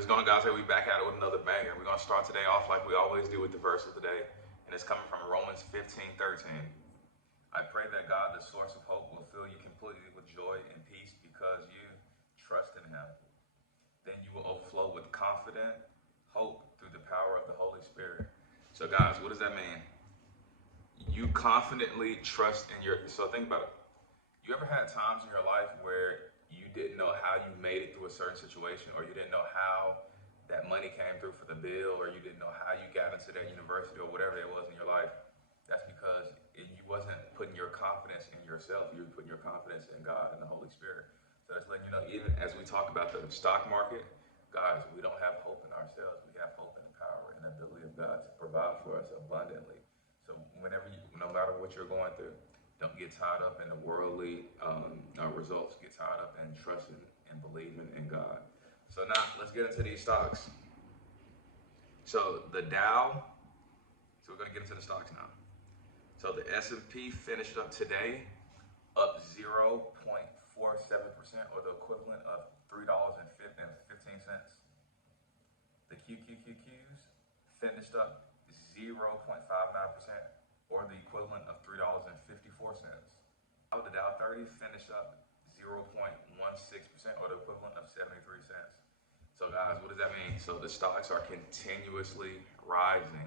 What's going on, guys? Hey, we back at it with another banger. We're going to start today off like we always do with the verse of the day, and it's coming from Romans 15:13. I pray that God, the source of hope, will fill you completely with joy and peace because you trust in Him. Then you will overflow with confident hope through the power of the Holy Spirit. So, guys, what does that mean? You confidently trust in your. So, think about it. You ever had times in your life where you didn't know how you made it through a certain situation, or you didn't know how that money came through for the bill, or you didn't know how you got into that university, or whatever it was in your life? That's because you wasn't putting your confidence in yourself. You were putting your confidence in God and the Holy Spirit. So that's letting you know, even as we talk about the stock market, guys, we don't have hope in ourselves. We have hope in the power and the ability of God to provide for us abundantly. So no matter what you're going through, don't get tied up in the worldly results. Get tied up in trusting and believing in God. So now let's get into these stocks. So the Dow. So we're going to get into the stocks now. So the S&P finished up today up 0.47%, or the equivalent of $3.15. The QQQQs finished up 0.59%. or the equivalent of $3.54. The Dow 30 finished up 0.16%, or the equivalent of 73 cents. So guys, what does that mean? So the stocks are continuously rising,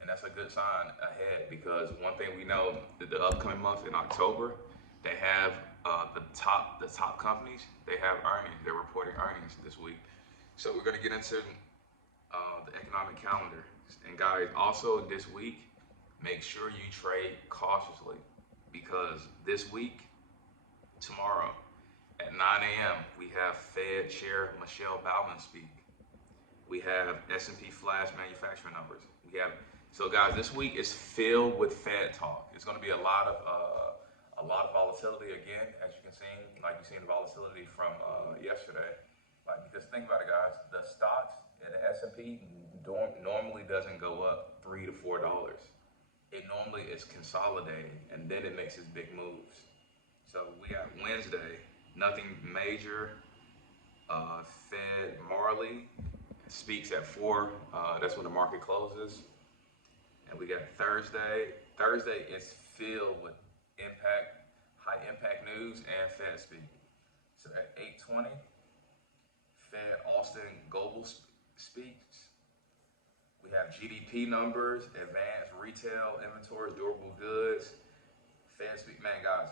and that's a good sign ahead, because one thing we know, that the upcoming month in October, they have the top companies, they have earnings. They're reporting earnings this week. So we're going to get into the economic calendar. And guys, also this week, make sure you trade cautiously, because this week, tomorrow, at 9 a.m., we have Fed Chair Michelle Bowman speak. We have S&P flash manufacturing numbers. So guys, this week is filled with Fed talk. It's going to be a lot of volatility again, as you can see, like you've seen the volatility from yesterday. Because think about it, guys, the stocks and the S&P normally doesn't go up $3 to $4. It normally is consolidating, and then it makes its big moves. So we got Wednesday, nothing major. Fed Marley speaks at 4. That's when the market closes. And we got Thursday. Thursday is filled with high impact news and Fed speak. So at 8:20, Fed Austin Global speaks. We have GDP numbers, advanced retail inventory, durable goods, Fed speak. Man, guys,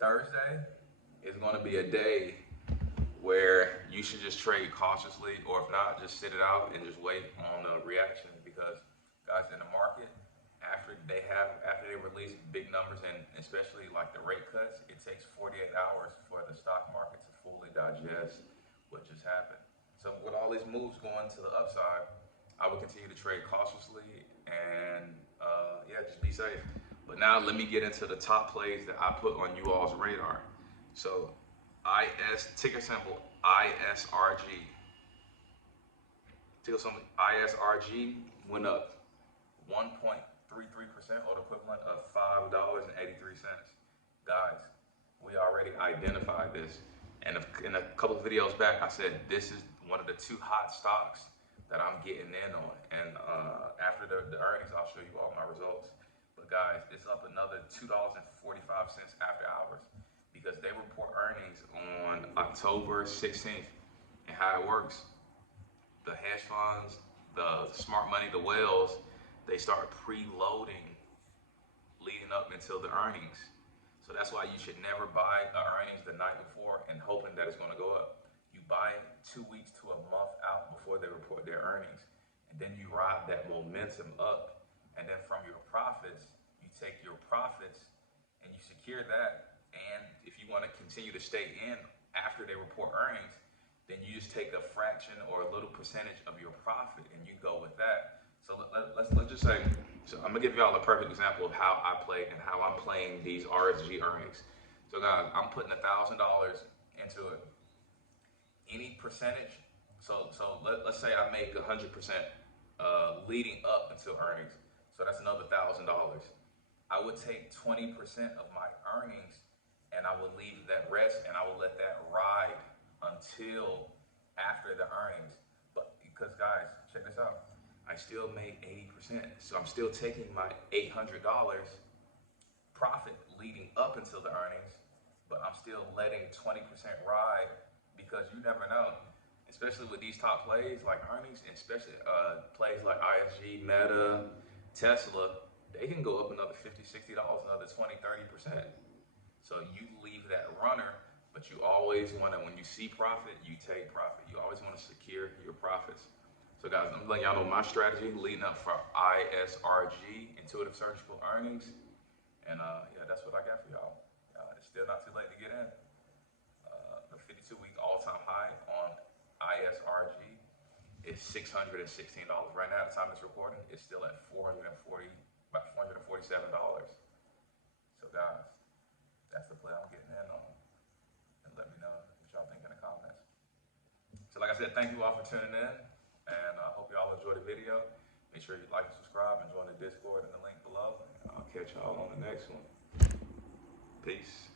Thursday is going to be a day where you should just trade cautiously, or if not, just sit it out and just wait on the reaction. Because, guys, in the market, after they release big numbers, and especially like the rate cuts, it takes 48 hours for the stock market to fully digest what just happened. So with all these moves going to the upside, I would continue to trade cautiously and just be safe. But now let me get into the top plays that I put on you all's radar. So ticker symbol ISRG. Ticker symbol ISRG went up 1.33%, or the equivalent of $5.83. Guys, we already identified this. And in a couple of videos back, I said this is one of the 2 hot stocks that I'm getting in on. And after the earnings, I'll show you all my results. But guys, it's up another $2.45 after hours, because they report earnings on October 16th. And how it works, the hedge funds, the smart money, the whales, they start preloading leading up until the earnings. So that's why you should never buy earnings the night before and hoping that it's going to go up. You buy it 2 weeks to a month out before they report their earnings, and then you ride that momentum up. And then from your profits, you take your profits and you secure that. And if you want to continue to stay in after they report earnings, then you just take a fraction or a little percentage of your profit and you go with that. So let's just say, so I'm gonna give y'all a perfect example of how I played and how I'm playing these RSG earnings. So guys, I'm putting $1,000 into it. Any percentage, so let's say I make 100% leading up until earnings. So that's another $1,000. I would take 20% of my earnings, and I would leave that rest, and I would let that ride until after the earnings. But because guys, check this out. I still made 80%. So I'm still taking my $800 profit leading up until the earnings, but I'm still letting 20% ride because you never know. Especially with these top plays like earnings, and especially plays like ISG, Meta, Tesla, they can go up another $50, $60, another 20, 30%. So you leave that runner, but you always want to, when you see profit, you take profit. You always want to secure your profits. So guys, I'm letting y'all know my strategy leading up for ISRG, Intuitive Surgical Earnings. And yeah, that's what I got for y'all. It's still not too late to get in. The 52-week all-time high on ISRG is $616. Right now, at the time it's recording, it's still at about $447. So guys, that's the play I'm getting in on. And let me know what y'all think in the comments. So like I said, thank you all for tuning in, and I hope y'all enjoyed the video. Make sure you like and subscribe and join the Discord in the link below. And I'll catch y'all on the next one. Peace.